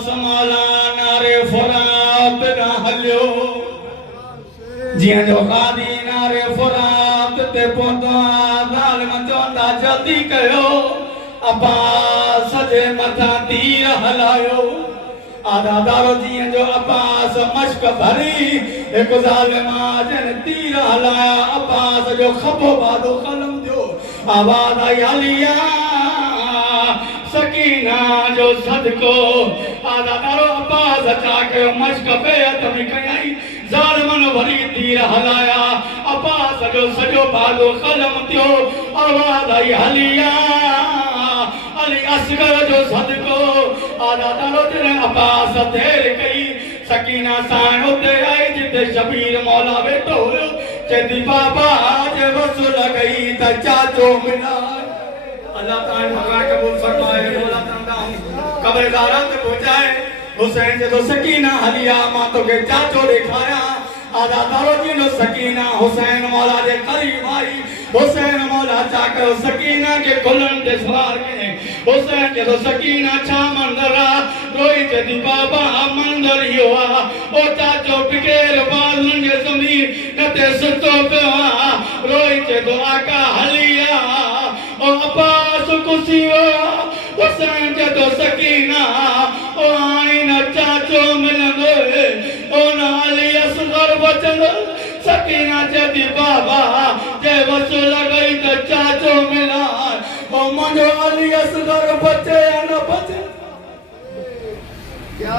अब्बास मौला नारे फुरात न हलियो जियां जो गादी नारे फुरात ते पहुतो ज़ालिम चवंदा जल्दी कयो अब्बास जे मथां तीर हलायो आदादारो जियां जो अब्बास मश्क भरी एक ज़ालिमा जन तीर हलाया अब्बास जो खबो बादो कलम जो आवाज आई अलिया सकीना जो सदको आदादारो अब्बास अचा के मश्क पे तमी कयाई ज़ालिमन भरी तीर हलाया अब्बास जो सजो बादो कलम थियो आवाज आई अलिया अली असगर जो सदको आदादारो जन अब्बास देर कई सकीना साण उते आई जिते शबीर मौला वेठो हुयो चेती बाबा जे वसूल गई त चाचो मिला अल्लाह ताला मकान कबूल फरमाए मौला ताला कब्रदारां ते पहुंचाए हुसैन जे तो सकीना हलिया मां तो के चाचो दिखाया आदादारो जी नो सकीना हुसैन मौला जे करीब आई हुसैन मौला चाकर सकीना के कुलन दे सवार के हुसैन के तो सकीना छा मंदरा रोई चेती बाबा मंदर यो आ ओ चाचो बिकेर बालन के जमीन नते सुतो पिया रोई चे तो आका हलिया ओ अब्बास कुसियो हुसैन के तो सकीना ओ आई न चाचो मिलंदो ओ न अली असगर बचन सकीना चेती बाबा जे वसूल गई त चाचो मिला ओ मुंहिंजो अली असगर बचे या न बचे क्या